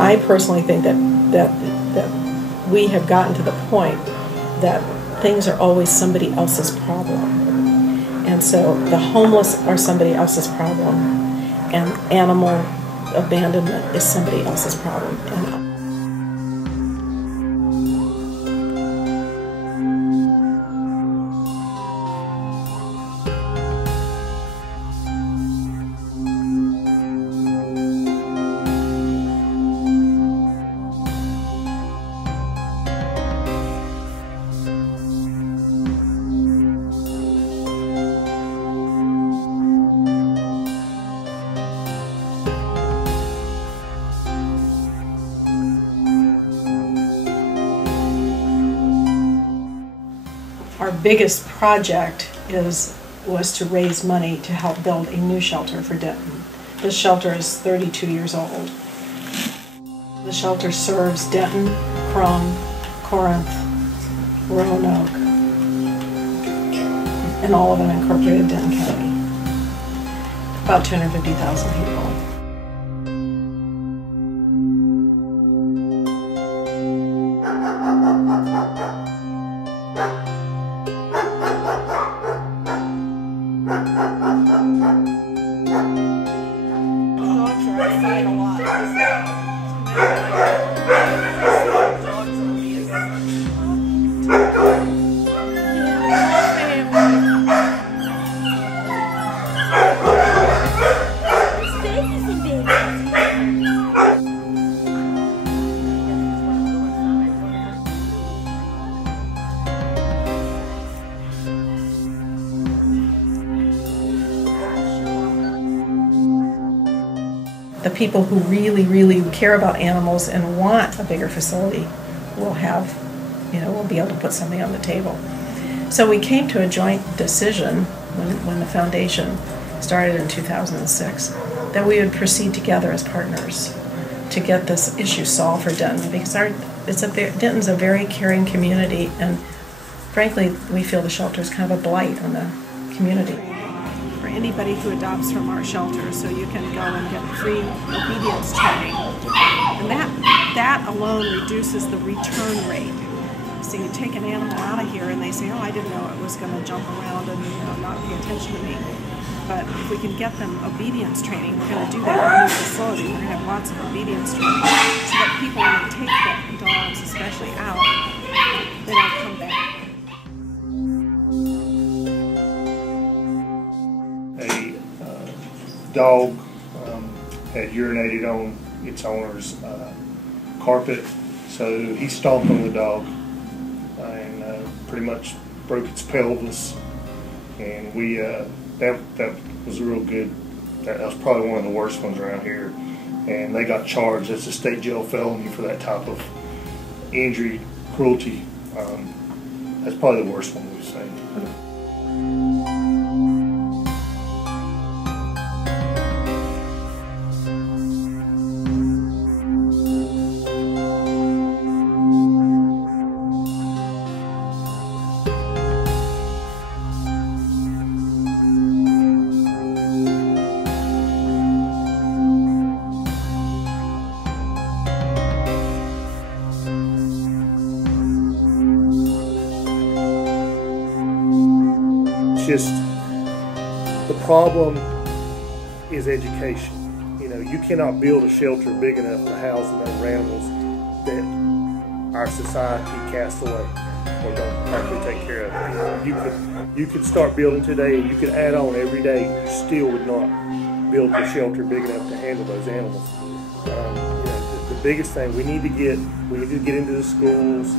I personally think that we have gotten to the point that things are always somebody else's problem. And so the homeless are somebody else's problem, and animal abandonment is somebody else's problem. And our biggest project was to raise money to help build a new shelter for Denton. This shelter is 32 years old. The shelter serves Denton, Crum, Corinth, Roanoke, and all of unincorporated Denton County. About 250,000 people. The people who really, really care about animals and want a bigger facility will have, will be able to put something on the table. So we came to a joint decision when the foundation started in 2006 that we would proceed together as partners to get this issue solved for Denton, because Denton's a very caring community, and frankly, we feel the shelter is kind of a blight on the community. For anybody who adopts from our shelter, so you can go and get free obedience training, and that alone reduces the return rate. So you take an animal out of here and they say, oh, I didn't know it was going to jump around and not pay attention to me. But if we can get them obedience training, we're going to do that in our new facility. We're going to have lots of obedience training so that people, when they take the dogs especially out, they don't come back. Dog had urinated on its owner's carpet, so he stomped on the dog and pretty much broke its pelvis. And we that was real good. That was probably one of the worst ones around here, and they got charged. That's a state jail felony for that type of injury, cruelty. That's probably the worst one we've seen. Just the problem is education. You cannot build a shelter big enough to house the number of animals that our society casts away or don't properly take care of. You could start building today, and you could add on every day. You still would not build a shelter big enough to handle those animals. The biggest thing we need to get into the schools.